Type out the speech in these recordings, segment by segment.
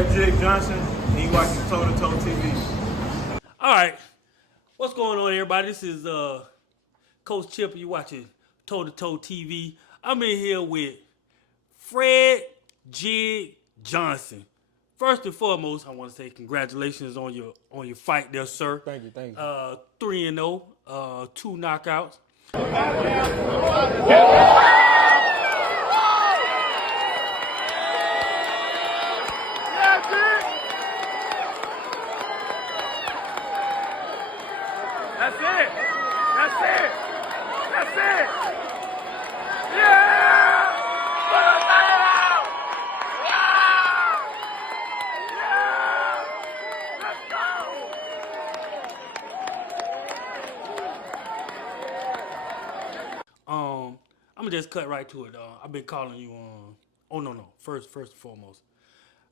Jigg Johnson, and you watching To TV. All right, what's going on, everybody? This is Coach Chip. You watching To TV. I'm in here with Fred Jigg Johnson. First and foremost, I want to say congratulations on your fight there, sir. Thank you, thank you. 3-0, 2 knockouts. That's it. That's it. That's it. Yeah! Put it down! Yeah! Yeah! Let's go! I'm gonna just cut right to it. I've been calling you on. Oh no. First and foremost,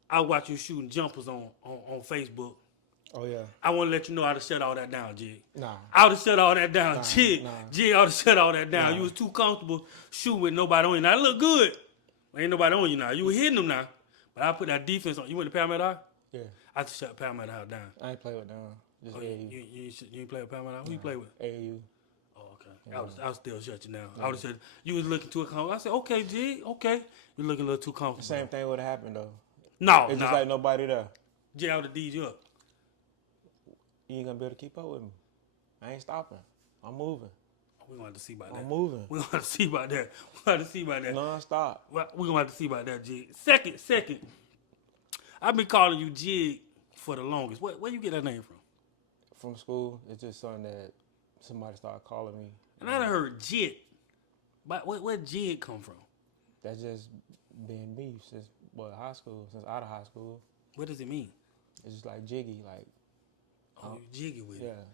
I watch you shooting jumpers on Facebook. Oh yeah. I want to let you know how to shut all that down, Jig. Nah. I would have shut all that down, Jig. Nah. Jig, I would have shut all that down. Nah. You was too comfortable shooting with nobody on you. Now, it look good. But ain't nobody on you now. You were hitting them now. But I put that defense on. You went to Paramount High? Yeah. I have to shut Paramount High down. I ain't play with them. Just Oh, AAU. you ain't play with Paramount High? Who you play with? AAU. Oh, okay. I would still shut you down. I would have said, you was looking too comfortable. I said, okay, Jig, okay. You're looking a little too comfortable. The same thing would have happened though. No, It's just like nobody there. Jig, I would have D'd you up. You ain't gonna be able to keep up with me. I ain't stopping. I'm moving. We're going to have to see about that. I'm moving. We're going to have to see about that. We're going to have to see about that. Non-stop. We're going to have to see about that, Jig. Second. I've been calling you Jig for the longest. Where you get that name from? From school, it's just something that somebody started calling me. And I done heard Jig. But where Jig come from? That's just being me since high school, since out of high school. What does it mean? It's just like jiggy, like Oh, you jiggy with yeah. it.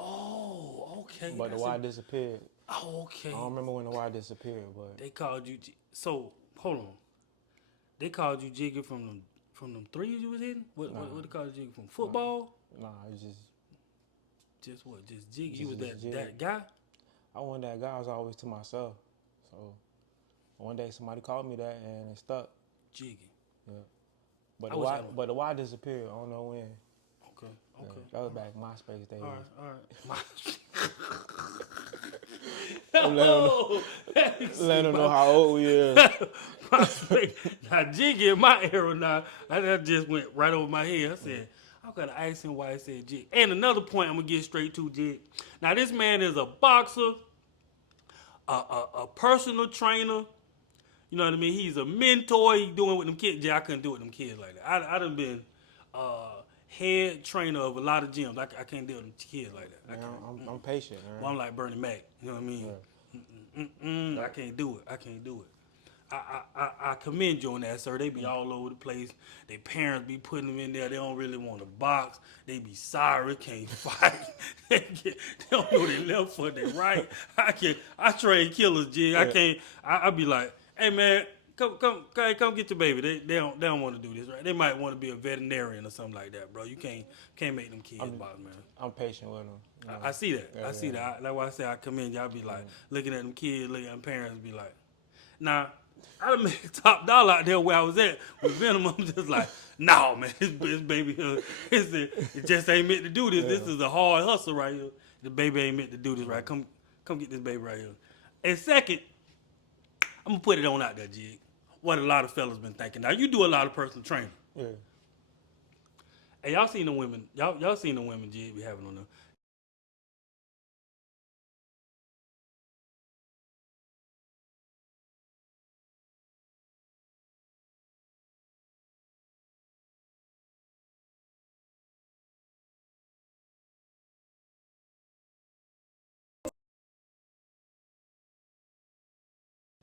Oh, okay. But the Y disappeared. Oh, okay. I don't remember when the Y disappeared, but They called you. So hold on. They called you Jiggy from them threes you was hitting. What they called you Jiggy from? Football? nah, it's Just what? Just Jiggy. You was Just Jig. that guy. I wasn't that guy. I was always to myself. So one day somebody called me that and it stuck. Jiggy. Yeah. But I the wish Y, I would- but the Y disappeared. I don't know when. Okay. Yeah, Okay. that was back MySpace days. All right. Let them know how old we is. Now Jiggy in my era now, that just went right over my head. I said, I gotta ask him why he said Jig. And another point I'm gonna get straight to, Jig. Now this man is a boxer, a personal trainer. You know what I mean? He's a mentor. He doing with them kids. Jig, I couldn't do it with them kids like that. I done been head trainer of a lot of gyms. I can't deal with them kids like that. Man, I'm patient, man. Well, I'm like Bernie Mac. You know what I mean? Yeah. I can't do it. I commend you on that, sir. They be all over the place. Their parents be putting them in there. They don't really want to box. They be sorry, can't fight. they don't know their left foot, their right. I train killers, Jig. Yeah. I be like, hey man, come get your baby. They don't want to do this, right? They might want to be a veterinarian or something like that, bro. You can't make them kids box, man. I'm patient with them. You know? I see that. Yeah, I see that. That's why I say I commend you. I be like looking at them kids, looking at them parents, be like, nah. I done made top dollar out there where I was at with Venom. I'm just like, no, man, this baby here, it just ain't meant to do this. Yeah. This is a hard hustle right here. The baby ain't meant to do this, right? Come get this baby right here. And second, I'm gonna put it on out there, Jig. What a lot of fellas been thinking. Now you do a lot of personal training. Yeah. Hey, y'all seen the women? Y'all seen the women Jig be having on them?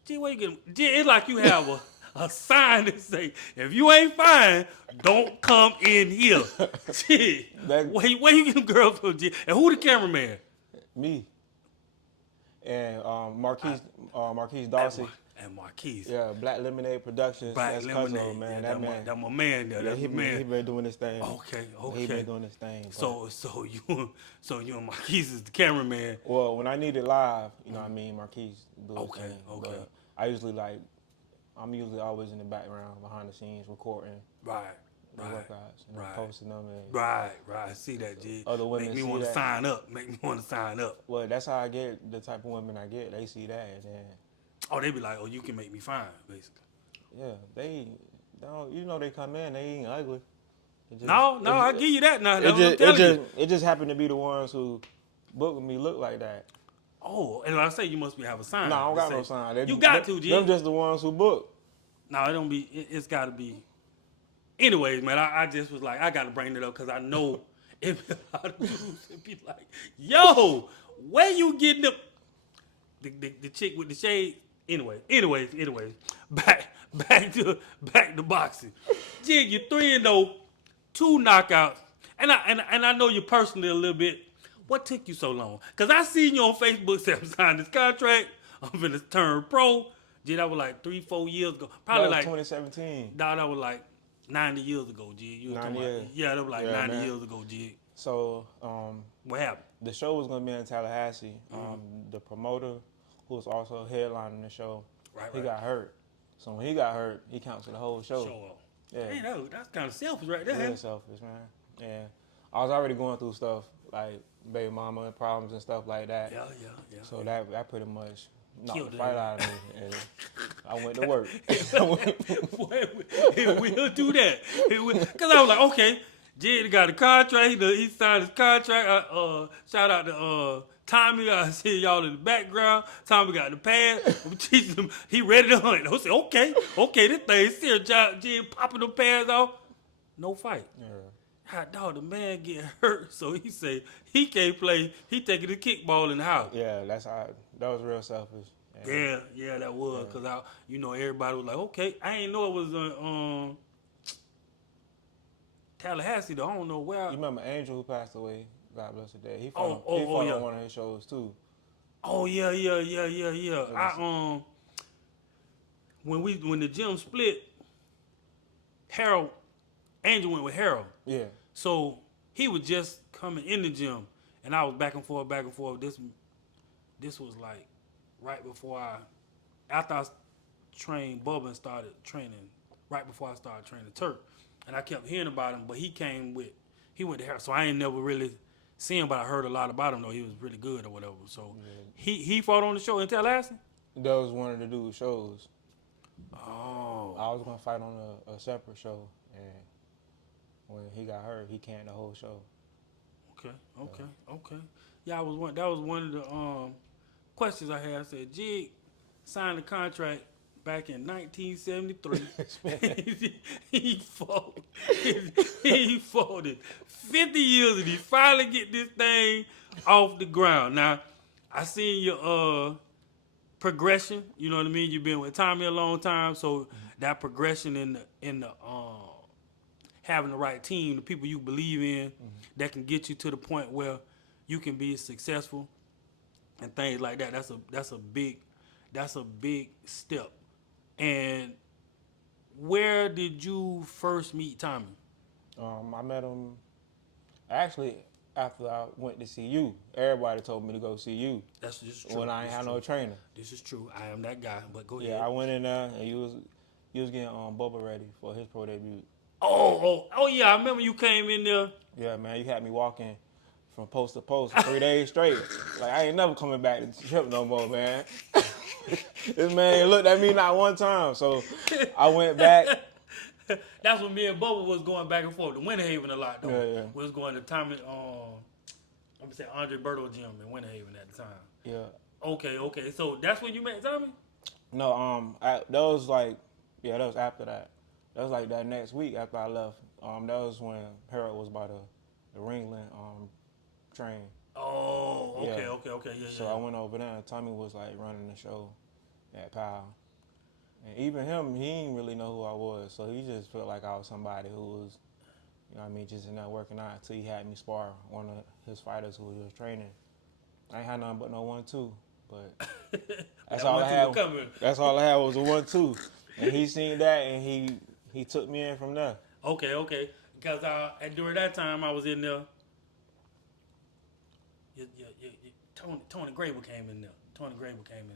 Gee, where you get them? Gee, it's like you have a sign that say, if you ain't fine, don't come in here. Gee, where you get them girls from, Gee? And who the cameraman? Me. And Marquise Darcy. And Marquise. Yeah, Black Lemonade Productions. Black That's Lemonade. Cuzzo, man. Yeah, that man. That my man there. Yeah, That's he my man. been doing this thing. Okay. He been doing this thing. So you and Marquise is the cameraman. Well, when I need it live, you know what I mean, Marquise do his Okay, thing. okay. But I'm usually always in the background, behind the scenes, recording. Right. the Right. workouts, and Right. posting them. And Right. I see that, Jig. other women Make me see want to that. sign up. Make me want to sign up. Well, that's how I get the type of women I get. They see that, and then Oh, they be like, oh, you can make me fine, basically. yeah, they don't. You know, they come in, they ain't ugly. It just- No, it I ju- give you that now. It That's what I'm just, telling you. it just happened to be the ones who booked me look like that. Oh, and I say you must have a sign. No, I don't that got say- no sign. They, You got them, to, Jig. them just the ones who book. No, it don't be. It's got to be. Anyways, man, I just was like, I got to bring it up because I know if a lot of dudes would be like, yo, where you getting the chick with the shade? Anyways, back to boxing. Jig, you 3-0, 2 knockouts, and I know you personally a little bit. What took you so long? Cause I seen you on Facebook say I'm signing this contract. I'm finna turn pro. Jig, that was like 3-4 years ago. Probably That was like 2017. nah, that was like 90 years ago, Jig. You was 90 talking about, years. yeah, that was like Yeah, 90 man. years ago, Jig. So What happened? the show was gonna be in Tallahassee. The promoter, who was also headlining the show, he got hurt. So when he got hurt, he canceled the whole show. Show up. Yeah, Hey, that's kind of selfish right there. real selfish, man. And I was already going through stuff like baby mama and problems and stuff like that. Yeah. So that pretty much knocked Killed the it. fight out of me, and I went to work. It will do that. Because I was like, okay, Jig got a contract. He signed his contract. Shout out to Tommy. I see y'all in the background. Tommy got the pad. We teaching him. He ready to hunt. I said, okay, this thing serious. Jig popping the pads off. No fight. Yeah. Hot dog, the man get hurt, so he say he can't play. He taking the kickball in the house. Yeah, that was real selfish. And Yeah, that was because everybody was like, okay, I ain't know it was Tallahassee though. I don't know where. you remember Angel who passed away? God bless her day. He Oh, fought yeah. on one of his shows too. Oh yeah. I when the gym split, Angel went with Harold. Yeah. So he was just coming in the gym, and I was back and forth. This was like right before after I trained Bubba and started training, right before I started training Turk. And I kept hearing about him, but he went to Harold. So I ain't never really seen him, but I heard a lot about him, though. He was really good or whatever. So he fought on the show in Tallahassee? That was one of the dude's shows. Oh. I was gonna fight on a separate show, and when he got hurt, he canned the whole show. Okay. Yeah, that was one of the questions I had. I said, Jig signed a contract back in 1973. he fought it 50 years, and he finally get this thing off the ground. Now, I seen your progression. You know what I mean? You've been with Tommy a long time, so that progression in the having the right team, the people you believe in, that can get you to the point where you can be successful and things like that. That's a big step. And where did you first meet Tommy? I met him actually after I went to see you. Everybody told me to go see you. This is true. When I ain't had no trainer. This is true. I am that guy. But go ahead. Yeah, I went in there and you was getting Bubba ready for his pro debut. Oh yeah, I remember you came in there. Yeah, man, you had me walking from post to post for 3 days straight. Like I ain't never coming back to the trip no more, man. This man looked at me not one time, so I went back. That's when me and Bubba was going back and forth to Winter Haven a lot though. Yeah. We was going to Tommy I'm gonna say Andre Berto gym in Winter Haven at the time. Yeah. Okay. So that's when you met Tommy? No, that was after that. That was like that next week after I left. That was when Harold was by the Ringland train. Oh, okay, Yeah. okay, yeah. So I went over there and Tommy was like running the show at Powell. And even him, he didn't really know who I was. So he just felt like I was somebody who was, just in there working out until he had me spar one of his fighters who he was training. I ain't had nothing but no 1-2, but that's all I had. That's all I had was a 1-2. And he seen that and he took me in from there. Okay. Because during that time I was in there. Tony Greyel came in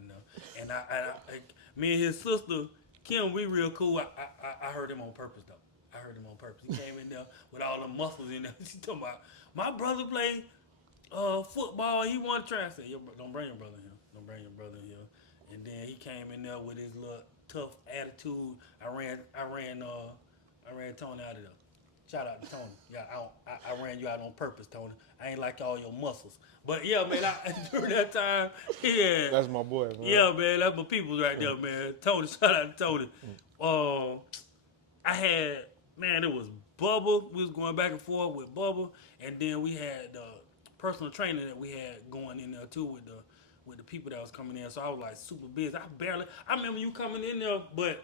there. And me and his sister Kim, we real cool. I heard him on purpose though. I heard him on purpose. He came in there with all the muscles in there. He talking about, my brother played football. He won track. I said, don't bring your brother in here. Don't bring your brother in here. And then he came in there with his little tough attitude. I ran Tony out of there. Shout out to Tony. Yeah, I ran you out on purpose, Tony. I ain't like all your muscles. But yeah, man, during that time, yeah. That's my boy, man. Yeah, man, that's my peoples right there, man. Tony, shout out to Tony. I had, man, it was Bubba. We was going back and forth with Bubba, and then we had the personal trainer that we had going in there too with the people that was coming in. So I was like super busy. I remember you coming in there, but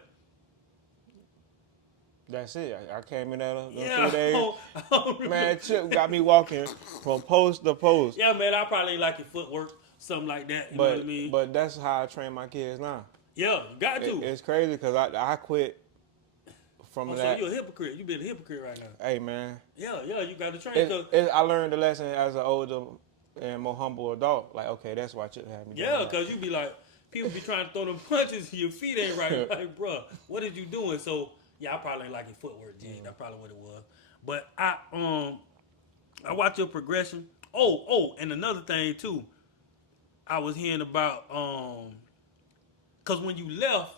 that's it. I came in there those 2 yeah, days. Man, Chip got me walking from post to post. Yeah, man, I probably ain't like your footwork, something like that. You know what I mean? But that's how I train my kids now. Yeah, you got to. It's crazy because I quit from that. So you're a hypocrite. You been a hypocrite right now. Hey, man. Yeah, you got to train. I learned the lesson as an older and more humble adult. Like, okay, that's why Chip had me. Yeah, because you be like, people be trying to throw them punches and your feet ain't right. Like, bro, what are you doing? So, yeah, I probably ain't like your footwork, Jig. That's probably what it was. But I watch your progression. Oh, and another thing too, I was hearing about cause when you left,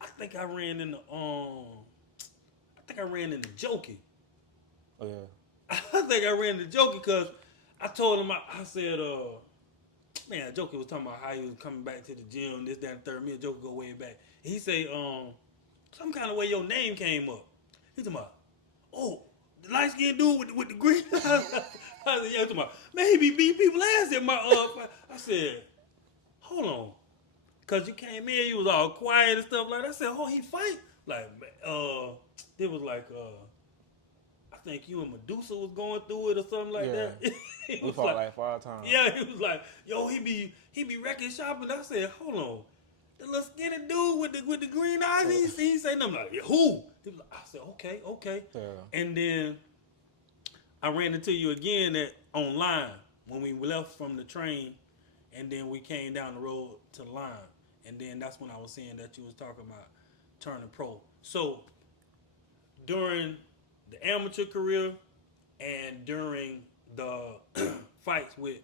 I think I ran into Jokey. Oh yeah. I think I ran into Jokey because I told him I said man, Jokey was talking about how he was coming back to the gym, this, that, and third. Me and Jokey go way back. And he say some kind of way your name came up. He's talking about, oh, the light skinned dude with the green. I said, yeah, talking about, man, he be beating people ass in my I said, hold on. Cause you came in, you was all quiet and stuff like that. I said, oh, he fight? Like, it was like I think you and Medusa was going through it or something like that. We fought like 5 times. Yeah, he was like, yo, he be wrecking shop, and I said, hold on. The little skinny dude with the green eyes, he say nothing like, who? He was like, I said, okay. Yeah. And then I ran into you again online when we left from the train, and then we came down the road to the line. And then that's when I was saying that you was talking about turning pro. So during the amateur career and during the fights with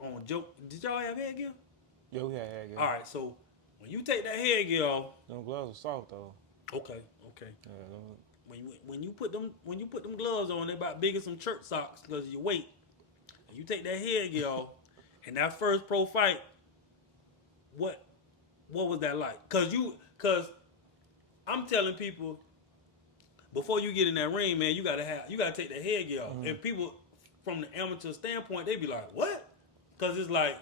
on Joke, did y'all have headgear? Yeah, we had headgear. All right, so when you take that headgear off, them gloves are soft though. Okay. Yeah, When you put them gloves on, they're about big as some church socks because of your weight. And you take that headgear off, and that first pro fight, what was that like? Cause I'm telling people, before you get in that ring, man, you gotta take that headgear off. And people from the amateur standpoint, they be like, what? Cause it's like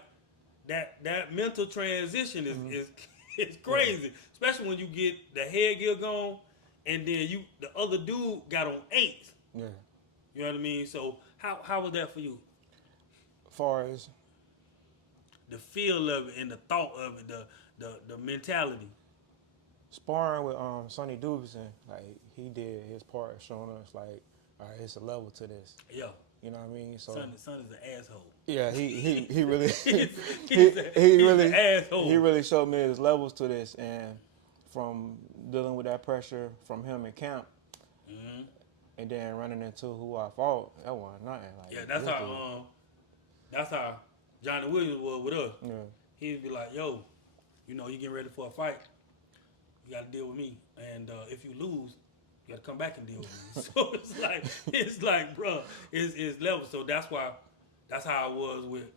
that mental transition is crazy, especially when you get the headgear gone, and then the other dude got on 8th. Yeah. You know what I mean? So how was that for you? As far as The feel of it and the thought of it, the mentality. sparring with Sonny Dubison, like he did his part, showing us like, all right, it's a level to this. Yeah. You know what I mean? So Son is an asshole. yeah, he really he's an asshole. He really showed me his levels to this, and from dealing with that pressure from him in camp, and then running into who I fought, that wasn't nothing. Like, Yeah, that's how Johnny Williams was with us. Yeah. He'd be like, yo, you getting ready for a fight, you got to deal with me, and if you lose, you got to come back and deal with me. So it's like, bro, it's level. So that's how I was with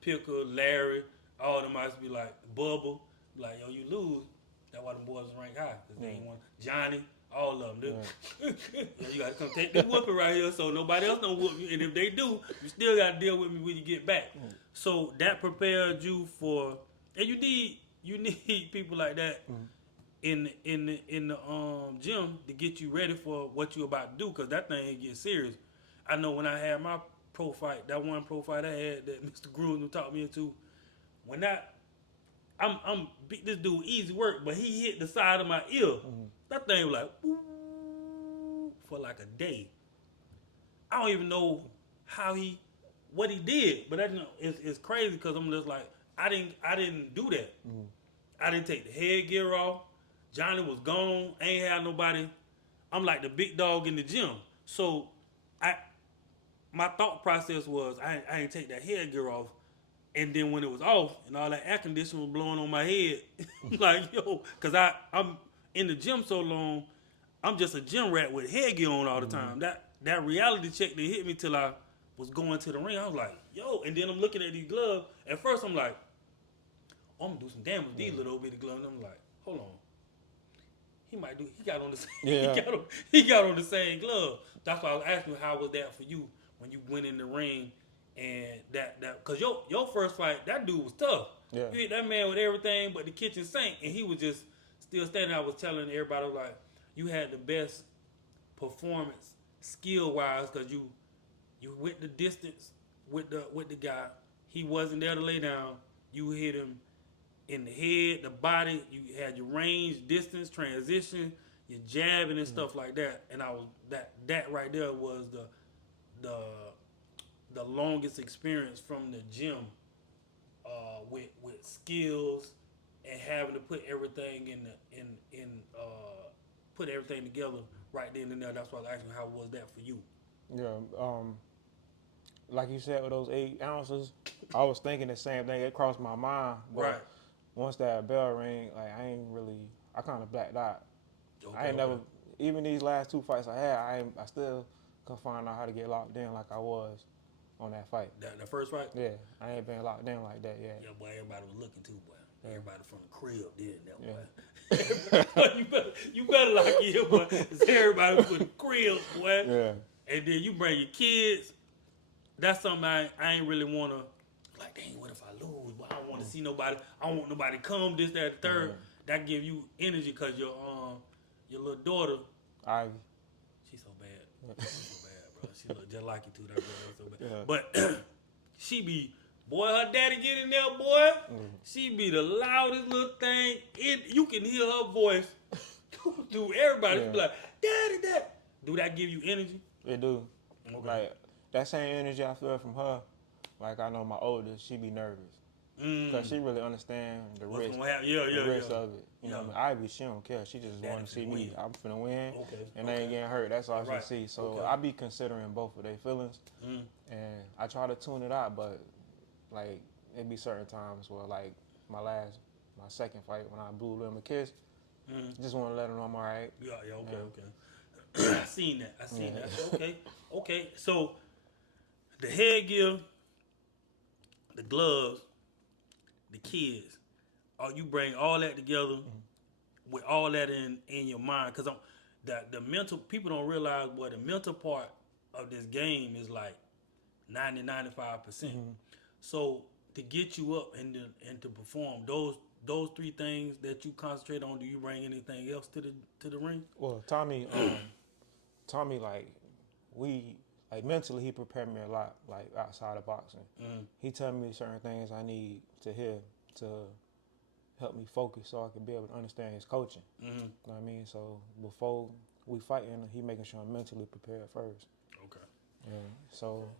Picker, Larry, all of them. I used to be like, Bubba, like, yo, you lose. That's why them boys was ranked high. Because they ain't want Johnny, all of them. Yeah. You got to come take this whooping right here so nobody else don't whoop you. And if they do, you still got to deal with me when you get back. So that prepared you for, and you need people like that in the gym to get you ready for what you about to do, because that thing gets serious. I know when I had my pro fight, that one pro fight I had that Mr. Gruden talked me into, when I'm beat this dude easy work, but he hit the side of my ear. That thing was like, ooh, for like a day. I don't even know what he did, but it's crazy because I'm just like, I didn't do that. I didn't take the headgear off. Johnny was gone. I ain't had nobody I'm like the big dog in the gym. So my thought process was I ain't take that headgear off. And then when it was off and all that air conditioning was blowing on my head, like, yo, because I'm in the gym so long, I'm just a gym rat with headgear on all the time. That reality check that hit me till I was going to the ring. I was like, yo, and then I'm looking at these gloves. At first I'm like, oh, I'm gonna do some damage with these little bitty gloves. And I'm like, hold on. He got on the same, he got on the same glove. That's why I was asking you, how was that for you when you went in the ring and that because your first fight, that dude was tough. Yeah. You hit that man with everything but the kitchen sink, and he was just still standing. I was telling everybody, like, you had the best performance skill wise because you went the distance with the guy. He wasn't there to lay down. You hit him in the head, the body. You had your range, distance, transition, your jabbing and stuff like that. And I was that right there was the longest experience from the gym with skills and having to put everything put everything together right then and there. That's why I was asking, how was that for you? Yeah, like you said, with those 8 ounces, I was thinking the same thing. It crossed my mind, but Right. once that bell rang, like I kind of blacked out. Okay, I ain't never, even these last 2 fights I had, I still couldn't find out how to get locked in like I was on that fight. The first fight? Yeah, I ain't been locked in like that yet. Yeah, boy, everybody was looking too, boy. Everybody from the crib did that, boy. Yeah. you better lock in, boy. It's everybody from the crib, boy. Yeah. And then you bring your kids. That's something I ain't really want to, like, dang, what if I lose? But I don't want to see nobody. I don't want nobody to come, this, that, the third. That give you energy because your little daughter, Ivy. she's so bad. She's so bad, bro. She look just like you too. That girl so bad. Yeah. But she be, boy, her daddy get in there, boy. She be the loudest little thing. You can hear her voice through everybody. She be like, daddy, daddy. Do that give you energy? It do. Okay. Like, that same energy I feel from her, like I know my oldest, she be nervous. Because she really understand the What's risk, gonna happen? Yeah, risk of it. You know what I mean? Ivy, she don't care. She just Daddy want to see finna me. win. I'm finna win, and they Okay. ain't getting hurt. That's all Right. she see. So Okay. I be considering both of their feelings, and I try to tune it out. But like, it be certain times where, like my second fight when I blew them a kiss, just want to let them know I'm all right. Yeah, okay. I seen that. I said, okay. So the headgear, the gloves, the kids, you bring all that together with all that in your mind, because the mental, people don't realize what the mental part of this game is like 95%. So to get you up and to perform those 3 things that you concentrate on, do you bring anything else to the ring? Well, Tommy, like mentally, he prepared me a lot, like outside of boxing. He tell me certain things I need to hear to help me focus so I can be able to understand his coaching. You know what I mean? So before we fighting, he making sure I'm mentally prepared first. Okay. Yeah. So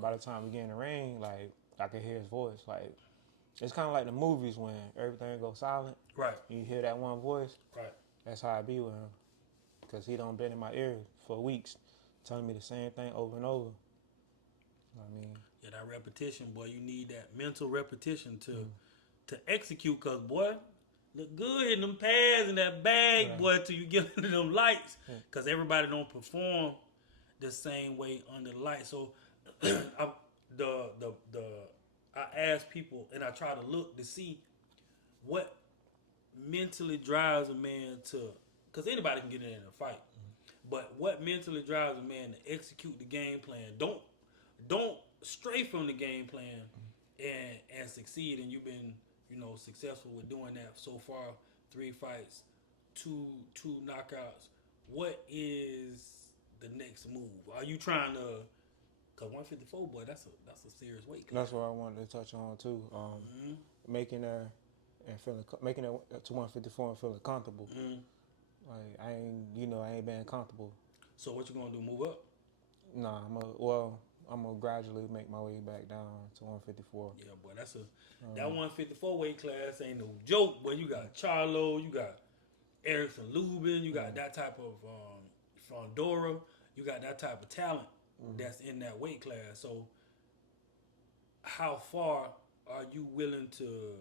by the time we get in the ring, like I can hear his voice. Like it's kind of like the movies when everything goes silent. Right. You hear that one voice. Right. That's how I be with him, because he done been in my ear for weeks, telling me the same thing over and over. You know what I mean? Yeah, that repetition, boy. You need that mental repetition to execute, because, boy, look good in them pads and that bag, boy, till you get into them lights, because everybody don't perform the same way under the light. So I ask people, and I try to look to see what mentally drives a man to, because anybody can get in a fight, but what mentally drives a man to execute the game plan. Don't stray from the game plan and succeed. And you've been, successful with doing that so far. 3 fights, two knockouts. What is the next move? Are you trying to? Cause 154, boy, that's a serious weight class. That's what I wanted to touch on too. Making it to 154 and feeling comfortable. Like I ain't been comfortable. So what you gonna do? Move up? Nah, I'm gonna gradually make my way back down to 154. Yeah, boy, that 154 weight class ain't no joke. Boy, you got Charlo, you got Erickson Lubin, you got that type of from Dora, you got that type of talent that's in that weight class. So how far are you willing to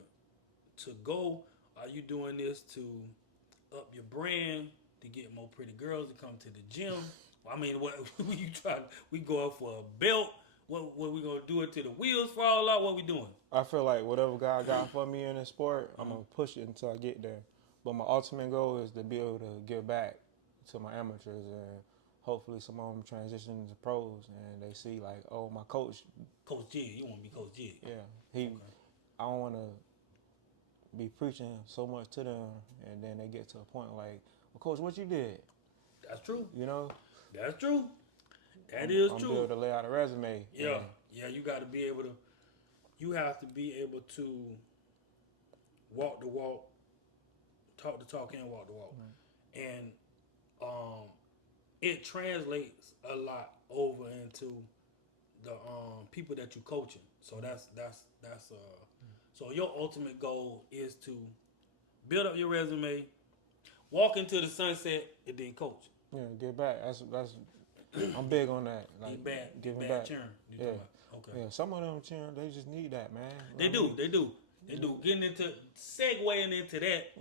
go? Are you doing this to up your brand, to get more pretty girls to come to the gym? I mean, what you try? We go up for a belt. What we gonna do it to the wheels fall out? What we doing? I feel like whatever God got for me in the sport, I'm gonna push it until I get there. But my ultimate goal is to be able to give back to my amateurs, and hopefully some of them transition into pros, and they see like, oh, my coach. Coach Jigg, you want to be Coach Jigg? Yeah, I don't want to be preaching so much to them, and then they get to a point like, well, Coach, what you did? That's true. You know? That's true. That is I'm true. be able to lay out a resume. Yeah, you got to be able to. You have to be able to walk the walk, talk the talk, and walk the walk, and it translates a lot over into the people that you coaching. So that's so your ultimate goal is to build up your resume, walk into the sunset, and then coach. Yeah, give back. That's I'm big on that. Like Giving back. Cheering. Yeah. Okay. Yeah, some of them cheering, they just need that, man. They do. Getting into segueing into that,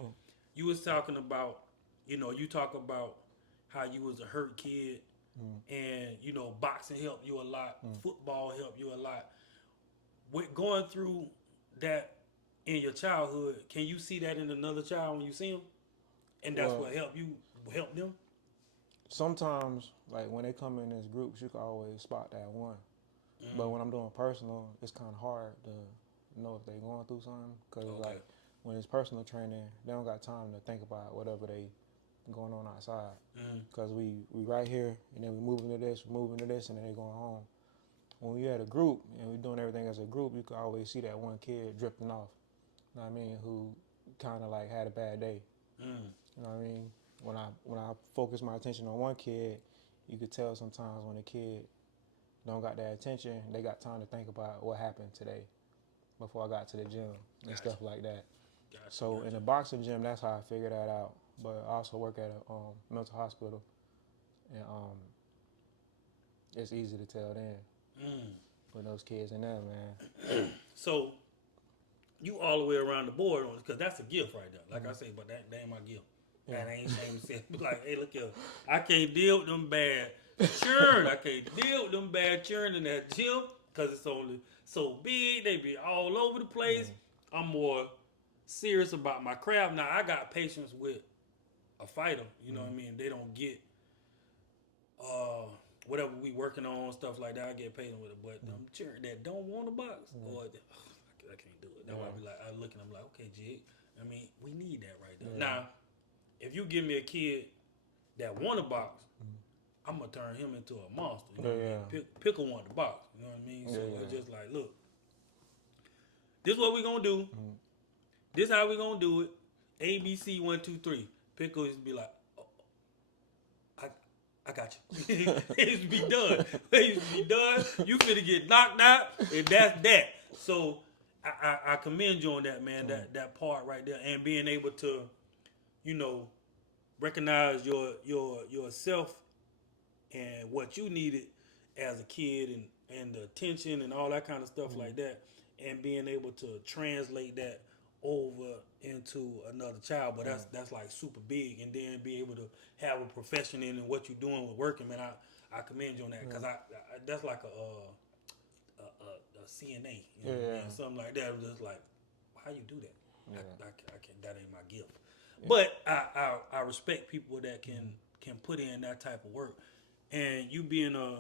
you was talking about, you talk about how you was a hurt kid, and boxing helped you a lot, football helped you a lot. With going through that in your childhood, can you see that in another child when you see them, and that's what help them? Sometimes, like when they come in as groups, you can always spot that one. But when I'm doing personal, it's kind of hard to know if they're going through something. Because like when it's personal training, they don't got time to think about whatever they going on outside. Because we right here, and then we moving to this, and then they going home. When we at a group, and we doing everything as a group, you can always see that one kid drifting off. You know what I mean? Who kind of like had a bad day. You know what I mean? When I focus my attention on one kid, you could tell sometimes when a kid don't got that attention, they got time to think about what happened today before I got to the gym and stuff like that. So in the boxing gym, that's how I figured that out. But I also work at a mental hospital, and it's easy to tell then with those kids in there, man. So you all the way around the board on it, because that's a gift right there. Like I say, but that ain't my gift. That ain't shame to say. Like, hey, look here, I can't deal with them bad churn. I can't deal with them bad churn in that gym because it's only so big. They be all over the place. I'm more serious about my craft. Now, I got patience with a fighter. You know what I mean? They don't get whatever we working on, stuff like that. I get patient with it. But them churn that don't want to box, or I can't do it. That's why I be like, I look and I'm like, okay, Jig. I mean, we need that right there. Now, if you give me a kid that want to box, I'm gonna turn him into a monster. You know what I mean? Pickle want to box. You know what I mean? So it's just like, look, this what we gonna do. This how we gonna do it. A, B, C, 1, 2, 3. Pickle used to be like, I got you. It used to be done. It used to be done. You finna get knocked out, and that's that. So I commend you on that, man. That part right there, and being able to, recognize yourself and what you needed as a kid, and the attention and all that kind of stuff like that, and being able to translate that over into another child. But that's like super big, and then be able to have a profession in what you're doing with working, man. I commend you on that, because I that's like a CNA, something like that. I'm just like, how you do that? I can't. That ain't my gift. But I respect people that can put in that type of work, and you be in a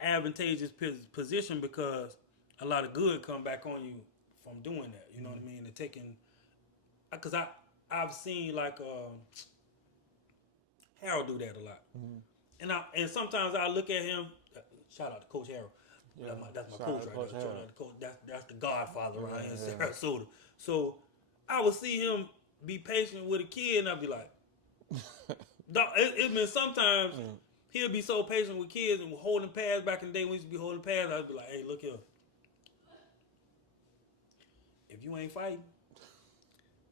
advantageous position because a lot of good come back on you from doing that. You know what I mean? And taking, because I've seen like Harold do that a lot, and sometimes I look at him. Shout out to Coach Harold. That's my coach right there. Shout out to Coach. That's the Godfather around here in Sarasota. So I would see him be patient with a kid, and I'd be like, it mean sometimes he'll be so patient with kids and holding pads. Back in the day when we used to be holding pads, I'd be like, hey, look here. If you ain't fighting,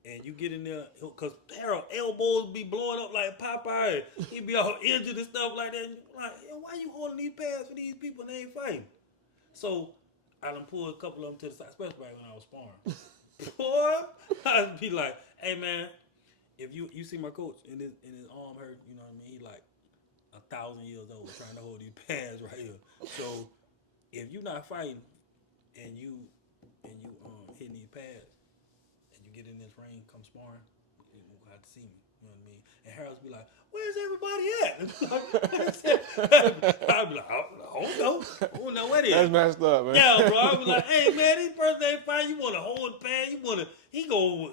and you get in there, cause Harold elbows be blowing up like Popeye. He be all injured and stuff like that. And like, yo, why you holding these pads for these people and they ain't fighting? So I done pulled a couple of them to the side, especially back when I was sparring. Boy, I'd be like, hey man, if you see my coach and his arm hurt, you know what I mean? He like 1,000 years old trying to hold these pads right here. So if you not fighting and you hitting these pads and you get in this ring, come sparring, you gonna have to see me. You know what I mean? And Harold's be like, where's everybody at? I'd be like, I don't know what it is. That's messed up, man. Yeah, bro. I was like, hey man, this person ain't fine. You want to hold the pad? He go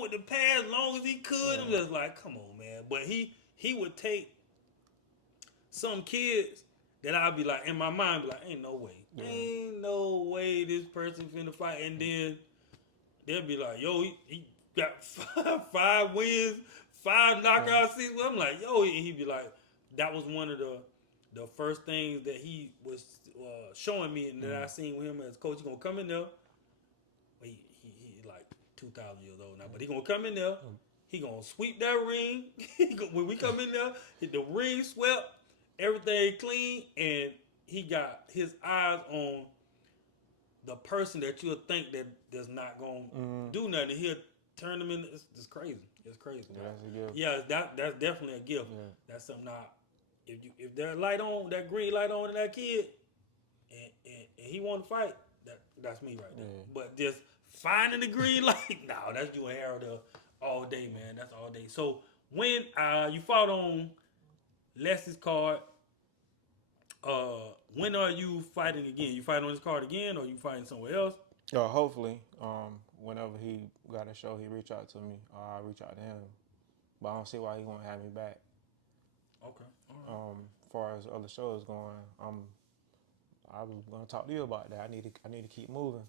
with the pad as long as he could. I'm just like, come on, man. But he would take some kids that I'd be like, in my mind, be like, ain't no way this person finna fight. And then they'll be like, yo, he got five wins, 5 knockout seasons. I'm like, yo, he'd be like, that was one of the first things that he was showing me and that I seen with him as coach. He gonna come in there. He like 2,000 years old now, but he gonna come in there. He gonna sweep that ring. When we come in there, the ring swept, everything clean, and he got his eyes on the person that you'll think that's not gonna do nothing. He'll turn them in. It's crazy. It's crazy. Yeah, that's a gift. Yeah, that's definitely a gift. Yeah. That's something. If that light on, that green light on in that kid, and he want to fight, that's me right there. Yeah. But just finding the green light, no, that's you and Harold all day, man. That's all day. So when you fought on Leslie's card, when are you fighting again? You fighting on his card again, or you fighting somewhere else? Hopefully, whenever he got a show, he reach out to me. I reach out to him, but I don't see why he won't have me back. Okay. All right. As far as other shows going, I was gonna talk to you about that. I need to keep moving.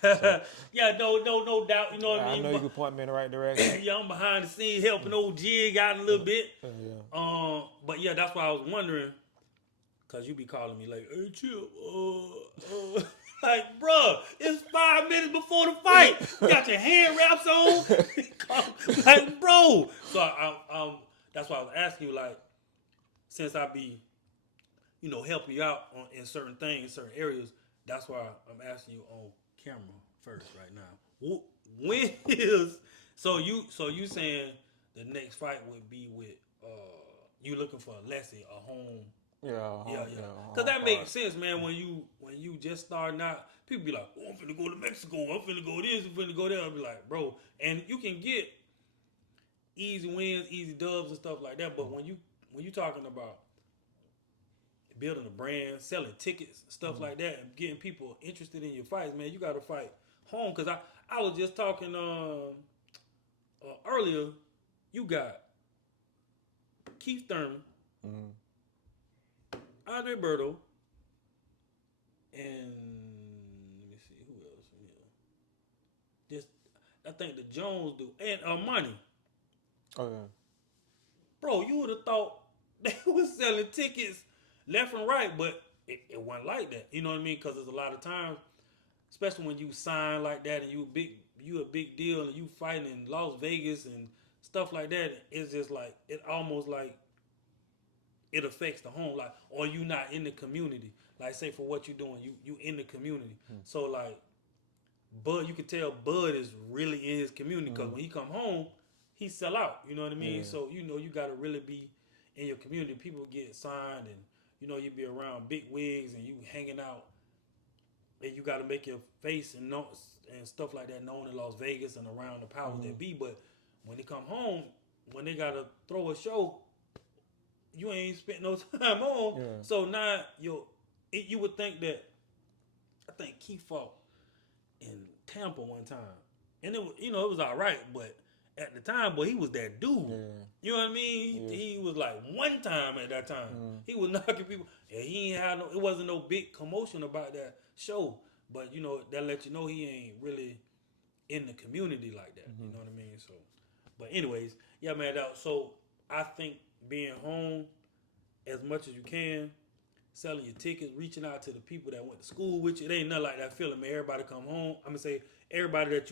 So, yeah, no doubt. You know what I mean? I know you can point me in the right direction. Yeah, I'm behind the scenes helping old Jigg out a little bit. Yeah. But yeah, that's why I was wondering, cause you be calling me like, hey Chip, like, bruh, it's 5 minutes before the fight. You got your hand wraps on. Like, bro. So that's why I was asking you, like, since I be, helping you out in certain things, certain areas, that's why I'm asking you on camera first right now. When is so you saying the next fight would be with you looking for Leslie, a home? Yeah. Cause that makes sense, man. When you just starting out, people be like, "Oh, I'm finna go to Mexico. I'm finna go this. I'm finna go there." I'll be like, "Bro," and you can get easy wins, easy dubs, and stuff like that. But when you talking about building a brand, selling tickets, stuff like that, and getting people interested in your fights, man, you got to fight home. Cause I was just talking earlier. You got Keith Thurman. Andre Berto, and let me see who else from here. Just I think the Jones do, and Money. Oh yeah. Bro, you would have thought they was selling tickets left and right, but it wasn't like that. You know what I mean? Because there's a lot of times, especially when you sign like that and you a big deal and you fighting in Las Vegas and stuff like that. It's just like it almost like. It affects the home, like, or you not in the community. Like, say for what you're doing, you in the community. So like, Bud, you can tell Bud is really in his community because when he come home, he sell out. You know what I mean? Yeah. So you got to really be in your community. People get signed, and you be around big wigs, and you hanging out, and you got to make your face and stuff like that known in Las Vegas and around the powers that be. But when they come home, when they got to throw a show. You ain't spent no time on, so now you would think that. I think Keith fought in Tampa one time, and it was it was all right, but at the time, boy, he was that dude. Yeah. You know what I mean? He was like one time at that time. He was knocking people, and he ain't had it wasn't no big commotion about that show, but that let you know he ain't really in the community like that. You know what I mean? So, but anyways, yeah, man. So I think. Being home as much as you can, selling your tickets, reaching out to the people that went to school with you. It ain't nothing like that feeling, man. Everybody come home. I'm going to say everybody that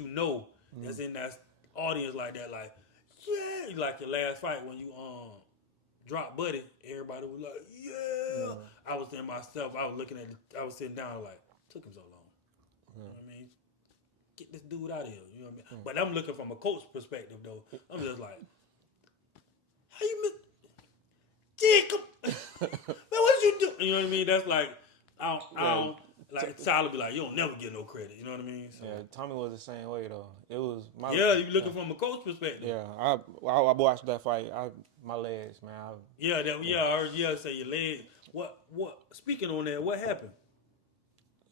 that's in that audience like that, like, yeah, like your last fight when you drop Buddy, everybody was like, yeah. I was in myself, I was looking at it, I was sitting down like, took him so long. You know what I mean? Get this dude out of here. You know what I mean? But I'm looking from a coach perspective though. I'm just like, how you miss Jigg? Man, what you do? You know what I mean? That's like, I don't like Tyler be like, you don't never get no credit. You know what I mean? So, Yeah, Tommy was the same way though. It was my yeah, you looking from a coach perspective. Yeah, I watched that fight. My legs, man. I heard say your leg. What? Speaking on that, what happened?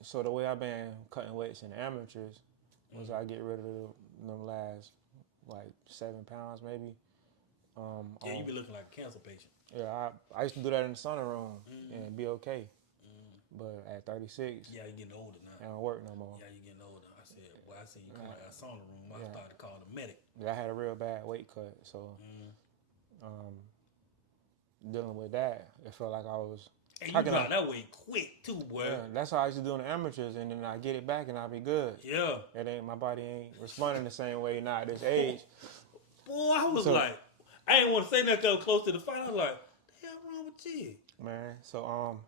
So the way I've been cutting weights in the amateurs was I get rid of them last like 7 pounds maybe. Yeah, you be looking like a cancer patient. Yeah, I used to do that in the sauna room and be okay. But at 36, yeah, you're getting older now. I don't work no more. Yeah, you're getting older. I said, well, I seen you come out of that sauna room. I started to call the medic. Yeah, I had a real bad weight cut, so dealing with that, it felt like I was. And you dropped that weight quick too, boy. Yeah, that's how I used to do in the amateurs, and then I get it back and I'll be good. Yeah. My body ain't responding the same way now at this age. Boy, I was like, I didn't want to say nothing because I was close to the fight. I was like, the hell wrong with Jigg? Man, so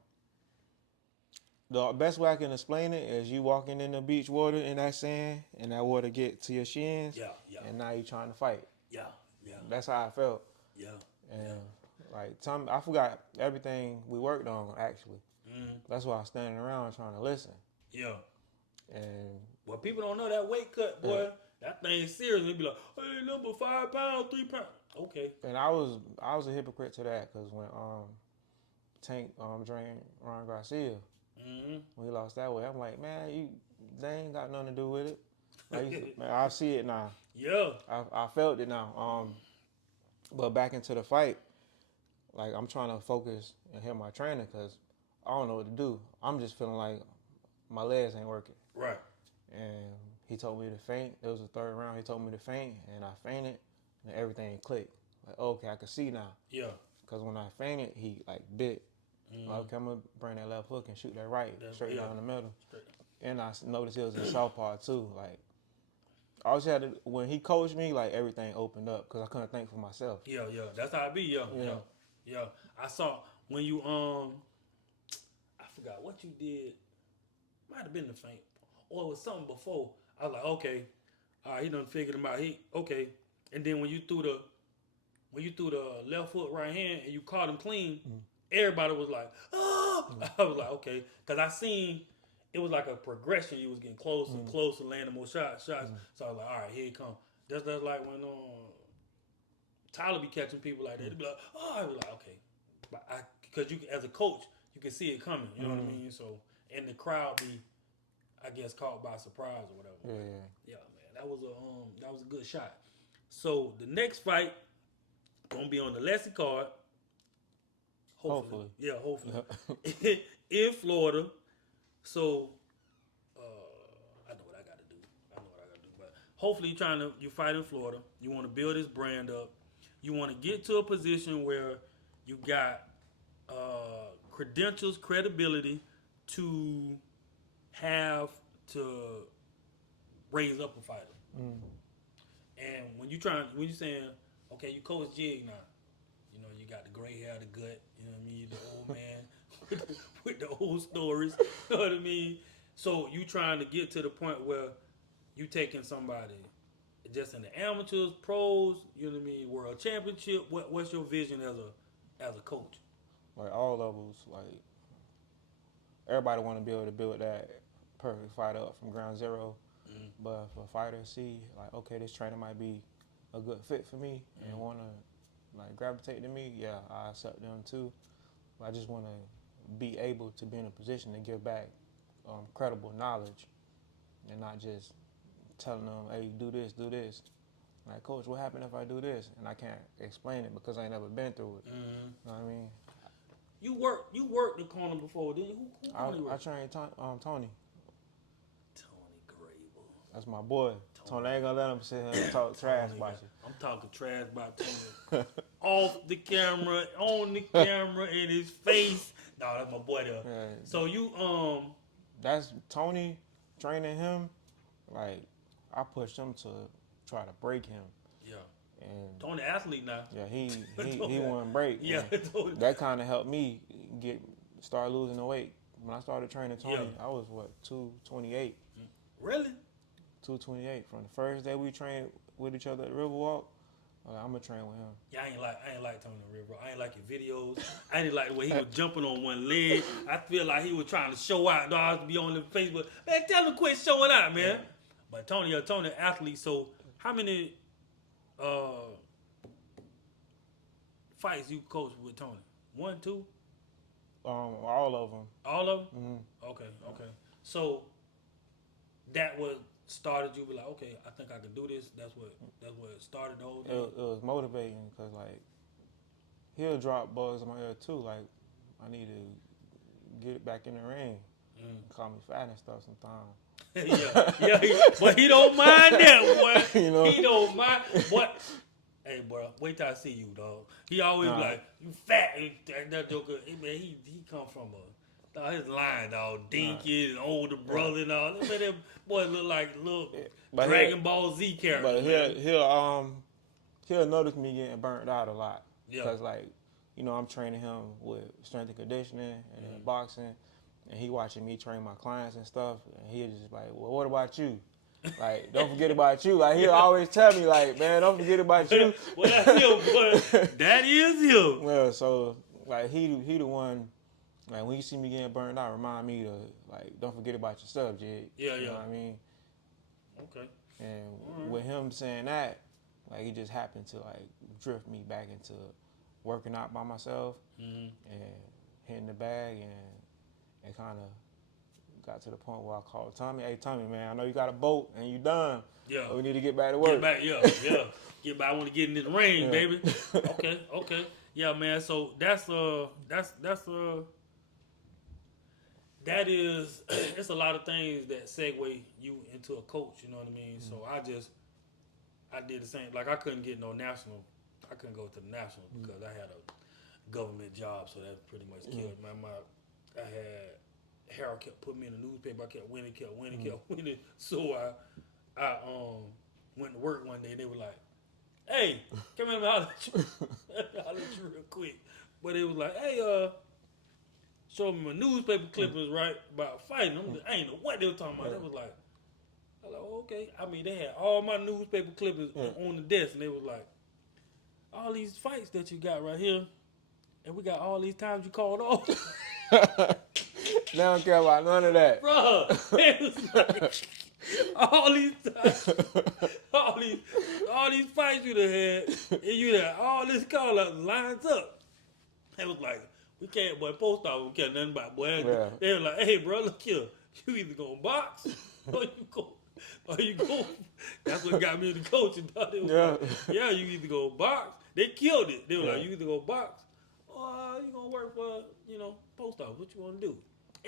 the best way I can explain it is you walking in the beach water in that sand, and that water get to your shins. Yeah. And now you trying to fight. Yeah. That's how I felt. Yeah. And like Tom, I forgot everything we worked on actually. That's why I was standing around trying to listen. Yeah. And well, people don't know that weight cut, boy. That thing's serious. They be like, hey, number 5 pounds, 3 pounds. Okay. And I was a hypocrite to that because when Tank drained Ron Garcia, when he lost that weight, I'm like, man, they ain't got nothing to do with it. Like, man, I see it now. Yeah. I felt it now. But back into the fight, like I'm trying to focus and hit my trainer because I don't know what to do. I'm just feeling like my legs ain't working. Right. And he told me to feint. It was the third round. He told me to feint, and I feinted, and everything clicked. Like, okay, I can see now. Yeah. Because when I feinted, he like bit. Like, okay, I'm gonna bring that left hook and shoot that right straight down the middle. And I noticed it was in southpaw too. Like, I always had to, when he coached me, like everything opened up because I couldn't think for myself. Yeah. That's how it be. Yeah. I saw when you I forgot what you did. Might have been the feint, or it was something before. I was like, okay, all right, he done figured him out. Okay, and then when you threw the left foot right hand and you caught him clean, everybody was like, oh. I was like, okay, because I seen it was like a progression. You was getting closer and closer, landing more shots. So I was like, all right, here he come. That's like when Tyler be catching people like that. He'd be like, oh, I was like, okay, but because you as a coach, you can see it coming. You know what I mean? So and the crowd be, I guess, caught by surprise or whatever. Yeah, man, that was a good shot. So the next fight gonna be on the Leslie card. Hopefully. Yeah, hopefully. In Florida. So I know what I gotta do. But hopefully you fight in Florida. You wanna build this brand up. You wanna get to a position where you got credentials, credibility to have to raise up a fighter. And when you saying, okay, you coach Jigg now, you know, you got the gray hair, the gut, you know what I mean, the old man with the old stories, you know what I mean? So you trying to get to the point where you taking somebody just in the amateurs, pros, you know what I mean, world championship. What's your vision as a coach? Like all levels, like everybody want to be able to build that perfect fighter up from ground zero. But for a fighter to see, like, okay, this trainer might be a good fit for me and want to like gravitate to me, yeah, I accept them too. But I just want to be able to be in a position to give back credible knowledge and not just telling them, hey, do this. Like, coach, what happened if I do this? And I can't explain it because I ain't never been through it. You know what I mean? You worked the corner before, didn't you? Who I trained Tony. Tony Greyel. That's my boy. Tony, I ain't gonna let him sit here and talk trash about you. I'm talking trash about Tony. Off the camera, on the camera, in his face. No, that's my boy there. Yeah. So you that's Tony training him. Like, I pushed him to try to break him. Yeah. And Tony athlete now. yeah, he wouldn't break. Yeah. And that kind of helped me start losing the weight. When I started training Tony, I was 228. Really? 228. From the first day we trained with each other at Riverwalk, I'm gonna train with him. Yeah, I ain't like Tony the River. I ain't like his videos. I ain't like the way he was jumping on one leg. I feel like he was trying to show out, dog, to be on the Facebook. Man, tell him to quit showing out, man. Yeah. But Tony athlete. So how many fights you coached with Tony? 1, 2? All of them. All of them? Mm-hmm. Okay. So that was started you be like, okay, I think I can do this. That's what started the whole thing. It was motivating because like he'll drop bugs in my ear too. Like I need to get back in the ring. Call me fat and stuff sometimes. But he don't mind that, boy. You know? He don't mind. What? Hey, bro, wait till I see you, dog. He always be like, you fat. And that joker, man, he come from his line, dog. Dinky, his older brother and all. Man, that boy look like little Dragon Ball Z character. But he'll notice me getting burnt out a lot. Yeah. Because like, you know, I'm training him with strength and conditioning and then boxing, and he watching me train my clients and stuff, and he'll just like, well, what about you? Like, don't forget about you. Like, he'll always tell me, like, man, don't forget about you. Well, that's him, boy. That is him. Well, so, like, he the one, like, when you see me getting burned out, remind me to, like, don't forget about yourself, Jig. Yeah. You know what I mean? Okay. And with him saying that, like, he just happened to, like, drift me back into working out by myself and hitting the bag, and it kind of got to the point where I called Tommy. Hey, Tommy, man, I know you got a boat and you done. Yeah. But we need to get back to work. Get back, yeah. Get back. I want to get in this ring, baby. Okay. Yeah, man. So that is, it's a lot of things that segue you into a coach. You know what I mean? So I did the same. Like I couldn't get no national. I couldn't go to the national because I had a government job, so that pretty much killed me. I had. Harold kept putting me in the newspaper. I kept winning. So I went to work one day and they were like, hey, come in and holler at you. Holler at you real quick. But it was like, hey, show me my newspaper clippings, right, about fighting. I ain't know what they were talking about. It was like, I was like, oh, okay. I mean, they had all my newspaper clippings on the desk and they was like, all these fights that you got right here, and we got all these times you called off. They don't care about none of that. Bro, it was like, all these times, all these fights you done had, and you had all this call out lines up. It was like, we can't, boy, post office, we can't nothing about, boy. Yeah. They were like, hey, bro, look here, you either gonna box or you go. That's what got me into coaching. They was like, yeah, you either go box. They killed it. They were like, you either go box or you gonna work for, post office. What you want to do?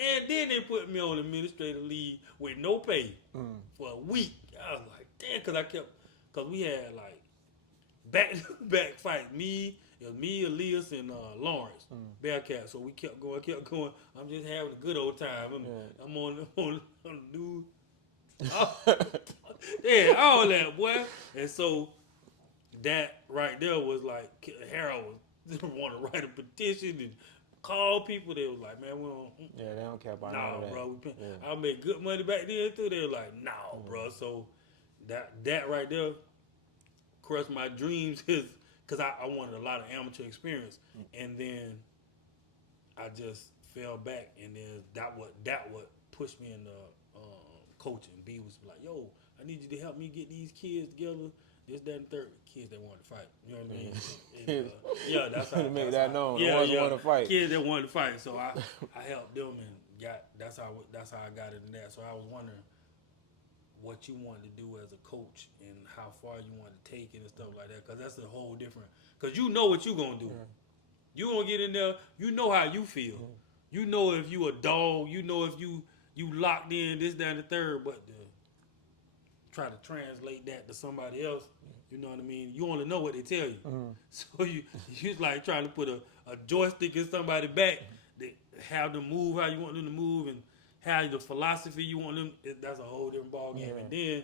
And then they put me on administrative leave with no pay for a week. I was like, damn, because we had like back-to-back fights. It was me, Elias, and Lawrence, Bearcat. So we kept going. I'm just having a good old time. I'm on the news. Yeah, all that, boy. And so that right there was like, Harold was want to write a petition and call people. They was like, man, we don't. Yeah, they don't care about none of that. Bro. I made good money back then too. They were like, bro. So that right there crushed my dreams because I wanted a lot of amateur experience, and then I just fell back, and then that what pushed me into coaching. B was like, yo, I need you to help me get these kids together. This, that, and third. Kids that wanted to fight. You know what I mean? And, that's how to make that known. Yeah, the ones want to fight. Kids that wanted to fight. So I helped them and that's how I got into that. So I was wondering what you wanted to do as a coach and how far you wanted to take it and stuff like that. Because that's a whole different. Because you know what you're gonna do. You gonna get in there. You know how you feel. You know if you a dog. You know if you locked in this, that, and the third. But to try to translate that to somebody else. You know what I mean? You only know what they tell you. So you like trying to put a joystick in somebody's back, that have them move how you want them to move and have the philosophy you want them. That's a whole different ball game. And then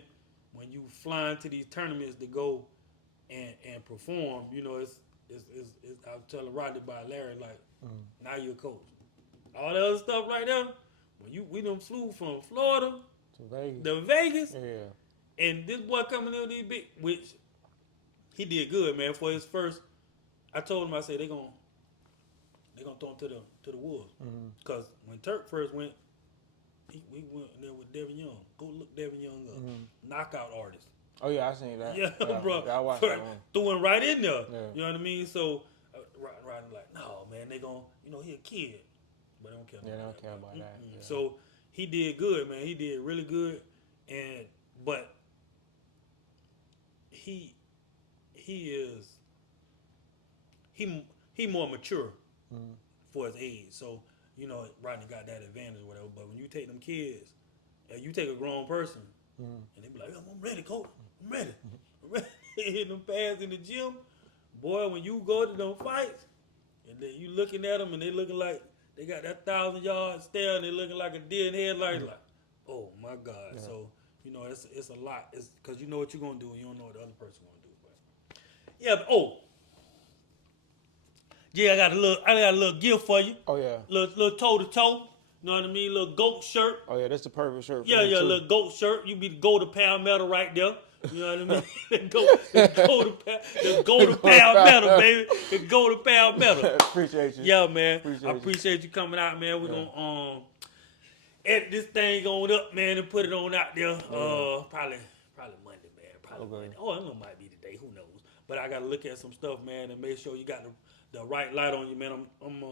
when you fly into these tournaments to go and perform, you know, it's I was telling Rodney about Larry, like, now you're a coach. All the other stuff right there, when we done flew from Florida to Vegas, Yeah. and this boy coming in these big, which he did good, man. For his first, I told him, I said, they gonna throw him to the wolves. Because when Turk first went, we went there with Devin Young. Go look Devin Young up. Knockout artist. Oh yeah, I seen that. Yeah, bro. I watched that one. Threw him right in there. Yeah. You know what I mean? So, Rodney like, no, man, they gonna, you know, he a kid. But they don't care about Yeah, they that. don't care about that. Yeah. So, he did good, man. He did really good. But he more mature for his age. So, you know, Rodney got that advantage or whatever. But when you take them kids, you take a grown person, and they be like, I'm ready, coach. I'm ready. I'm ready. Hitting them pads in the gym. Boy, when you go to them fights, and then you looking at them, and they looking like they got that 1,000-yard stare, and they looking like a deer in headlights, like, oh, my God. Yeah. So, you know, it's a lot. It's because you know what you're going to do, and you don't know what the other person going to do. But yeah, yeah, I got a little gift for you. Oh yeah. Little toe to toe. You know what I mean? Little goat shirt. Oh yeah, that's the perfect shirt. Yeah, little goat shirt. You be the gold pound medal right there. You know what I mean? the gold pound medal, baby. The gold pound medal. Appreciate you. Yeah, man. I appreciate you coming out, man. We're gonna edit this thing on up, man, and put it on out there. Probably Monday, man. Probably Monday. Oh, it might be today. Who knows? But I gotta look at some stuff, man, and make sure you got the right light on you, man. I'm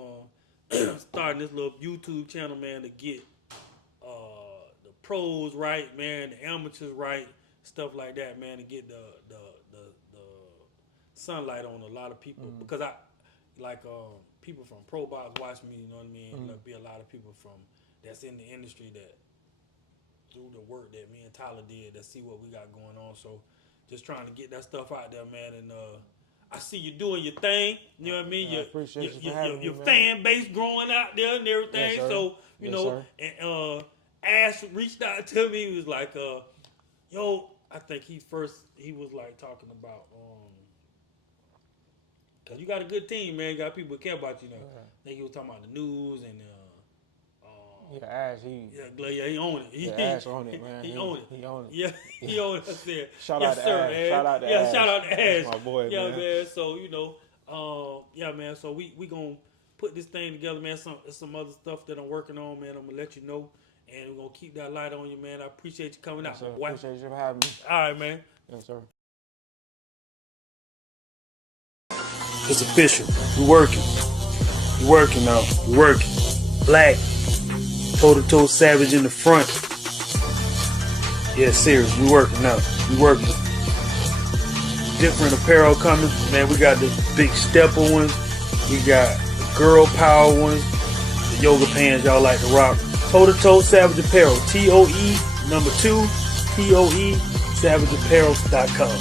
starting this little YouTube channel, man, to get the pros right, man, the amateurs right, stuff like that, man, to get the sunlight on a lot of people. Because I like people from Pro Box watch me, you know what I mean? There'll be a lot of people from that's in the industry that through the work that me and Tyler did that see what we got going on. So just trying to get that stuff out there, man, and I see you doing your thing. You know what I mean? I appreciate your fan base growing out there and everything. Yes, so, you know, and Ash reached out to me. He was like, yo, I think he was like talking about, because you got a good team, man. You got people who care about you now. I think he was talking about the news and, Ash, he owned it. Ash owned it, man. He owned it. He owned it. Yeah, he owned it. I said, shout out to Ash. Man. Shout out to Ash. Shout out to Ash. That's my boy, yeah, man. So, you know, man. So we going to put this thing together, man. Some other stuff that I'm working on, man. I'm going to let you know. And we're going to keep that light on you, man. I appreciate you coming out, sir. boy. Appreciate you for having me. All right, man. Yes, sir. It's official. We're working. We're working now. We're working. Black. Toe-to-toe savage in the front. Yeah, serious. We working now. We working. Different apparel coming. Man, we got the big stepper ones. We got the girl power ones. The yoga pants y'all like to rock. Toe-to-toe savage apparel. TOE #2. TOE savageapparel.com.